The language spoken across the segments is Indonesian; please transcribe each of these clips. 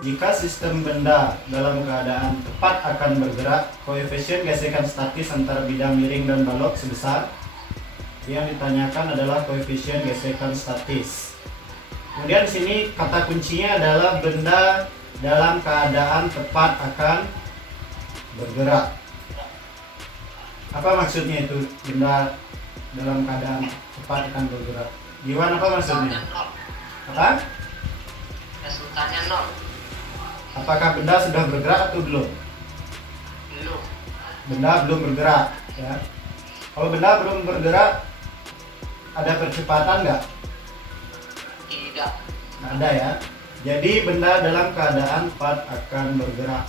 Jika sistem benda dalam keadaan tepat akan bergerak, koefisien gesekan statis antara bidang miring dan balok sebesar. Yang ditanyakan adalah koefisien gesekan statis. Kemudian di sini kata kuncinya adalah benda dalam keadaan tepat akan bergerak. Apa maksudnya itu benda dalam keadaan tepat akan bergerak? Gimana apa maksudnya? Apa? Resultannya 0. Apakah benda sudah bergerak atau belum? Belum. Benda belum bergerak, ya. Kalau benda belum bergerak, ada percepatan nggak? Tidak. Nggak ada ya. Jadi benda dalam keadaan tepat akan bergerak.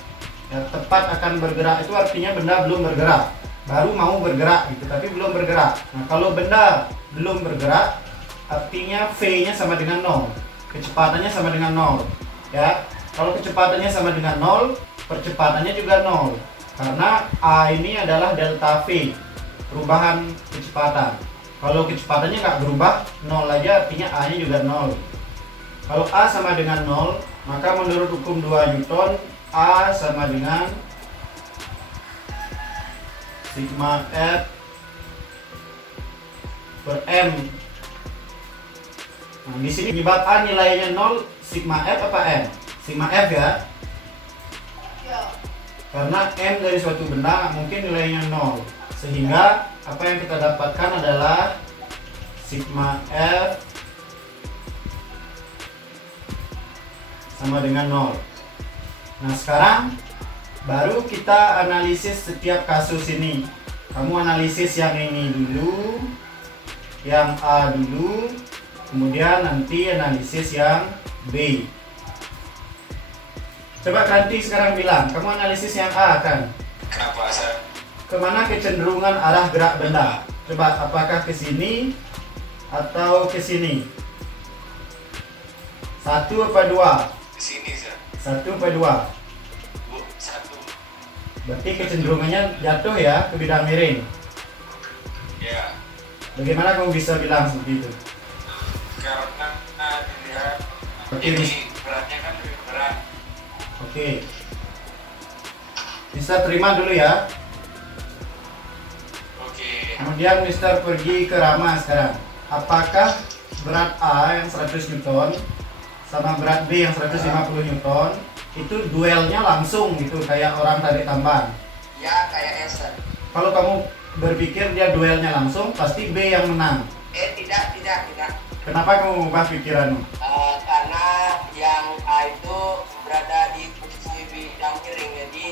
Ya, tepat akan bergerak itu artinya benda belum bergerak, baru mau bergerak gitu, tapi belum bergerak. Nah, kalau benda belum bergerak, artinya V-nya sama dengan 0, kecepatannya sama dengan 0, ya. Kalau kecepatannya sama dengan 0, percepatannya juga 0. Karena A ini adalah delta V, perubahan kecepatan. Kalau kecepatannya nggak berubah, 0 aja artinya A-nya juga 0. Kalau A sama dengan 0, maka menurut hukum 2 Newton, A sama dengan sigma F per M. Nah, di sini penyebab A nilainya 0, sigma F apa M? Sigma F ya. Karena M dari suatu benda mungkin nilainya 0. Sehingga apa yang kita dapatkan adalah sigma F sama dengan 0. Nah, sekarang baru kita analisis setiap kasus ini. Kamu analisis yang ini dulu, yang A dulu, kemudian nanti analisis yang B. Coba Kranti sekarang bilang, kamu analisis yang A kan? Kenapa, Sir? Kemana kecenderungan arah gerak benda? Coba, apakah ke sini atau ke sini? 1 apa 2? Di sini, Sir. 1 apa 2? 1. Berarti kecenderungannya jatuh ya ke bidang miring. Ya. Bagaimana kamu bisa bilang seperti itu? Karena dilihat Oke, ini beratnya kan lebih berat. Oke. Mister terima dulu ya. Oke. Kemudian Mister pergi ke Rama sekarang. Apakah berat A yang 100 Newton sama berat B yang 150 Newton itu duelnya langsung gitu kayak orang tarik tambang? Ya, kayak Sir. Kalau kamu berpikir dia duelnya langsung, pasti B yang menang. Tidak. Kenapa kamu mengubah pikiranmu? Karena yang A itu berada di posisi bidang miring, jadi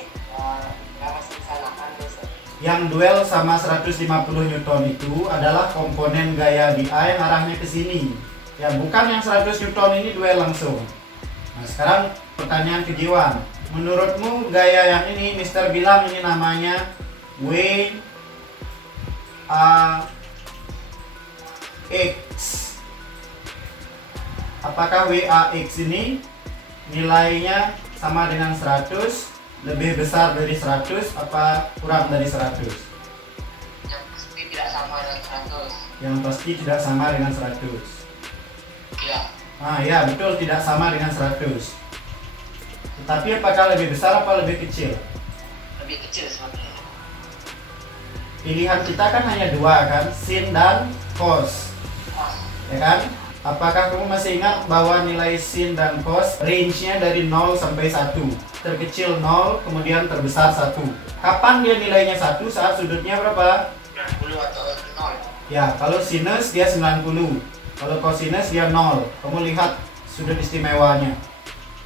nggak masih disanakan Sir. Yang duel sama 150 Newton itu adalah komponen gaya di A yang arahnya ke sini. Ya, bukan yang 100 Newton ini duel langsung. Nah, sekarang pertanyaan kejiwaan. Menurutmu gaya yang ini, Mister bilang ini namanya W A X. Apakah WAX ini nilainya sama dengan 100, lebih besar dari 100, apa kurang dari 100? Yang pasti tidak sama dengan 100. Yang pasti tidak sama dengan 100. Ya. Ah ya, betul, tidak sama dengan 100. Tetapi apakah lebih besar apa lebih kecil? Lebih kecil sebenarnya. Pilihan kita kan hanya dua kan, sin dan cos. Ya kan? Apakah kamu masih ingat bahwa nilai sin dan cos range-nya dari 0 sampai 1? Terkecil 0, kemudian terbesar 1. Kapan dia nilainya 1? Saat sudutnya berapa? 90 atau 0. Ya, kalau sinus dia 90. Kalau cosinus dia 0. Kamu lihat sudut istimewanya.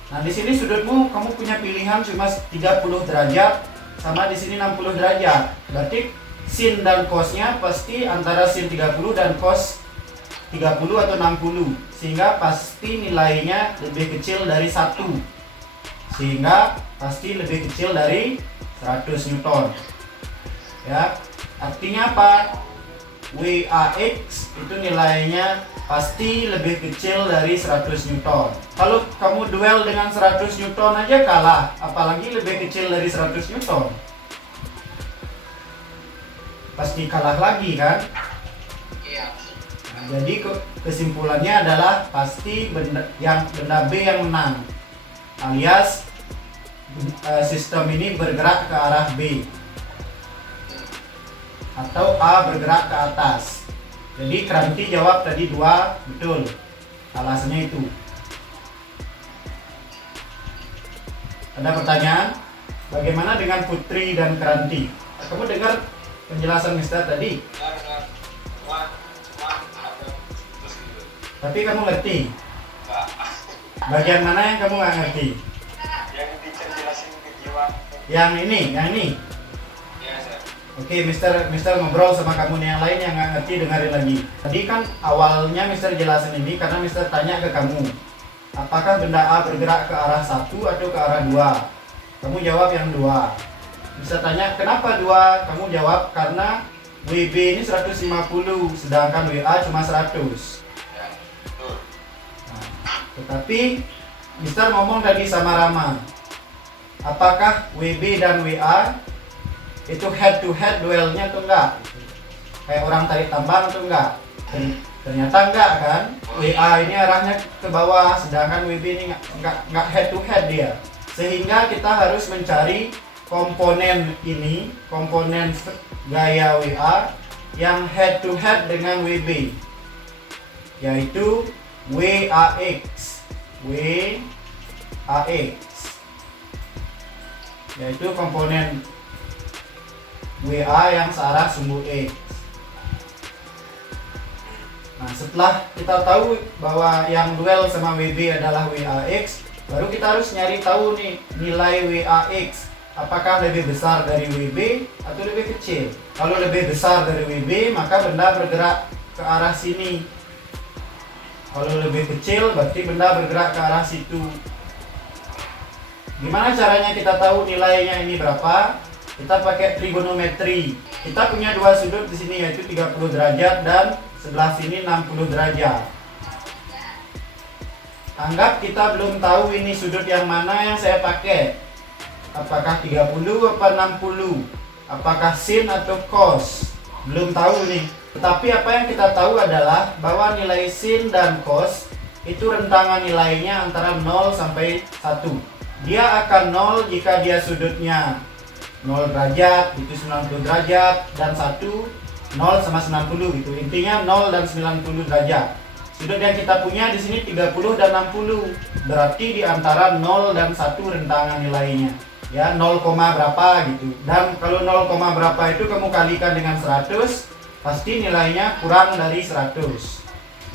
Nah, di sini sudutmu kamu punya pilihan cuma 30 derajat sama di sini 60 derajat. Berarti sin dan cosnya pasti antara sin 30 dan cos 30 atau 60, sehingga pasti nilainya lebih kecil dari 1, sehingga pasti lebih kecil dari 100 Newton ya. Artinya apa? WAX itu nilainya pasti lebih kecil dari 100 Newton. Kalau kamu duel dengan 100 Newton aja kalah, apalagi lebih kecil dari 100 Newton. Pasti kalah lagi kan? Iya. Jadi kesimpulannya adalah pasti benda B yang menang. alias sistem ini bergerak ke arah B atau A bergerak ke atas. Jadi Kranti jawab tadi 2 betul. Alasannya itu. Ada pertanyaan? Bagaimana dengan Putri dan Kranti? Kamu dengar penjelasan Mister tadi? Tapi kamu ngerti? Bagian mana yang kamu nggak ngerti? Yang teacher jelasin kejiwaan. Yang ini? Ya, Sir. Oke, Mister ngobrol sama kamu nih, yang lain yang nggak ngerti dengerin lagi. Tadi kan awalnya Mister jelasin ini karena Mister tanya ke kamu, apakah benda A bergerak ke arah 1 atau ke arah 2? Kamu jawab yang 2. Mister tanya, kenapa 2? Kamu jawab, karena WB ini 150, sedangkan WA cuma 100. Ya, betul. Nah, tetapi Mister ngomong tadi sama Rama, apakah WB dan WA itu head to head duelnya atau enggak? Kayak orang tarik tambang atau enggak? Ternyata enggak kan? WA ini arahnya ke bawah, sedangkan WB ini enggak head to head dia. Sehingga kita harus mencari komponen ini, komponen gaya WA yang head to head dengan WB, yaitu WAX. Yaitu komponen WA yang searah sumbu X. Nah, setelah kita tahu bahwa yang duel sama WB adalah WAX, baru kita harus nyari tahu nih nilai WAX apakah lebih besar dari WB atau lebih kecil. Kalau lebih besar dari WB, maka benda bergerak ke arah sini. Kalau lebih kecil, berarti benda bergerak ke arah situ. Gimana caranya kita tahu nilainya ini berapa? Kita pakai trigonometri. Kita punya dua sudut di sini, yaitu 30 derajat dan sebelah sini 60 derajat. Anggap kita belum tahu ini sudut yang mana yang saya pakai. Apakah 30 apa 60? Apakah sin atau cos? Belum tahu nih. Tetapi apa yang kita tahu adalah bahwa nilai sin dan cos itu rentangan nilainya antara 0 sampai 1. Dia akan 0 jika dia sudutnya 0 derajat, itu 90 derajat, dan 1 0 sama 90 gitu. Intinya 0 dan 90 derajat. Sudut yang kita punya di sini 30 dan 60. Berarti di antara 0 dan 1 rentangan nilainya. Ya, 0, berapa gitu. Dan kalau 0, berapa itu kamu kalikan dengan 100, pasti nilainya kurang dari 100.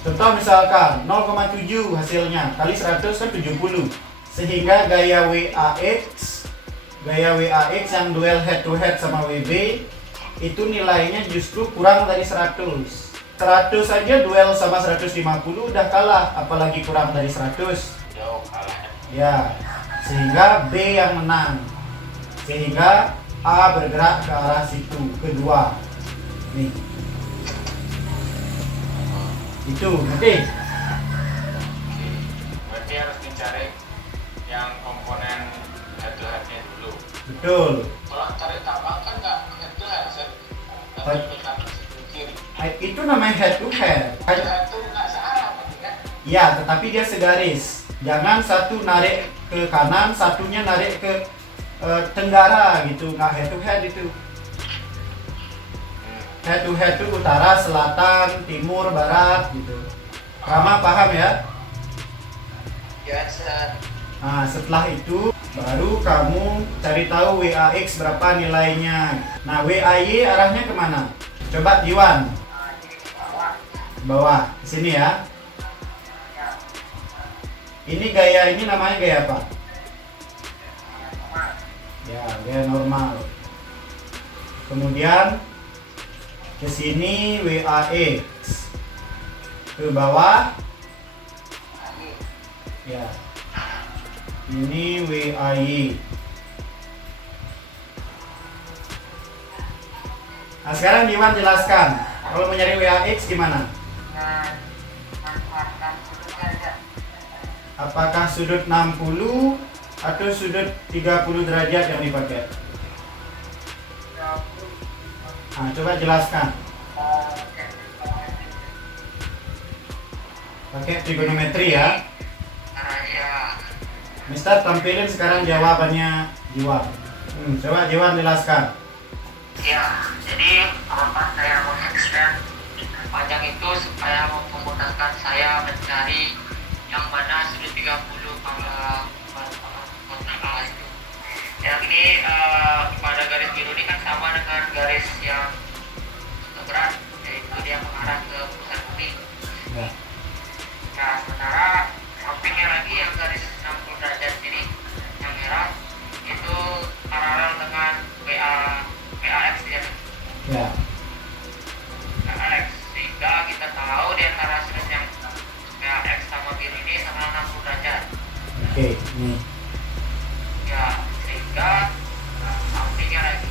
Contoh misalkan 0,7 hasilnya kali 100 kan 70. Sehingga gaya WAX yang duel head to head sama WB itu nilainya justru kurang dari 100. 100 saja duel sama 150 udah kalah, apalagi kurang dari 100. Jauh kalah. Ya, sehingga B yang menang. Sehingga A bergerak ke arah situ, kedua. Nih. Itu, oke. Berarti harus dicari yang komponen head to head-nya dulu. Betul. Kalau tarik tambang kan nggak head to head, Sir. Baik. Kiri. Itu namanya head to head. Head to nggak searah, kan? Ya, tetapi dia segaris. Jangan satu narik ke kanan, satunya narik ke tenggara gitu. Nggak head to head itu. Head to head itu utara, selatan, timur, barat gitu. Rama paham ya? Ya, Sir. Nah, setelah itu baru kamu cari tahu WAX berapa nilainya. Nah, WAY arahnya kemana? Coba Iwan. Bawah, ke sini ya. Ini gaya ini namanya gaya apa? Ya, gaya normal. Kemudian ke sini WAX. Ke bawah. Ya. Ini WAY. Nah, sekarang Diwan jelaskan. Kalau mencari WAX gimana? Apakah sudut 60 atau sudut 30 derajat yang dipakai? Nah, coba jelaskan. Pakai trigonometri ya. Mister tampilin sekarang jawabannya Jiwan. Coba Jiwan jelaskan. Ya, jadi apa saya mau extend panjang itu supaya memudahkan saya mencari yang mana sudut 30 kotak A itu. Yang ini pada garis biru ini kan sama dengan garis yang berat, yaitu dia mengarah ke pusat bumi. Ya. Nah, sementara sampingnya lagi yang garis 60 derajat ini yang merah itu paralel dengan PAX ya. Ya. PAX, sehingga kita tahu di antara sudut yang PAX sama biru ini sama 60 derajat. Oke, nih. Ya, sehingga sampingnya lagi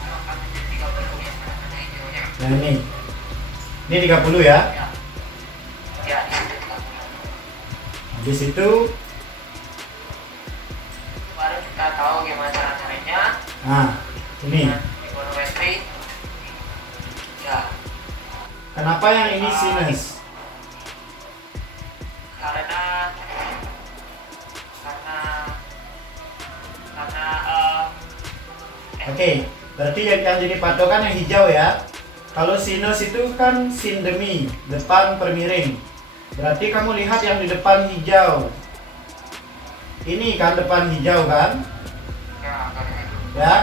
akan menjadi 30 yang mana hijaunya. Nah ini. Ini 30 ya. Ya, ya di situ 30. Habis itu, Baru kita tahu gimana cara caranya. nah ini. Trigonometri. Ya, Kenapa yang ini sinus? karena Oke, berarti yang jadi patokan yang hijau ya. Kalau sinus itu kan sin demi, depan per miring. Berarti kamu lihat yang di depan hijau. Ini kan depan hijau kan? ya garis itu. Ya,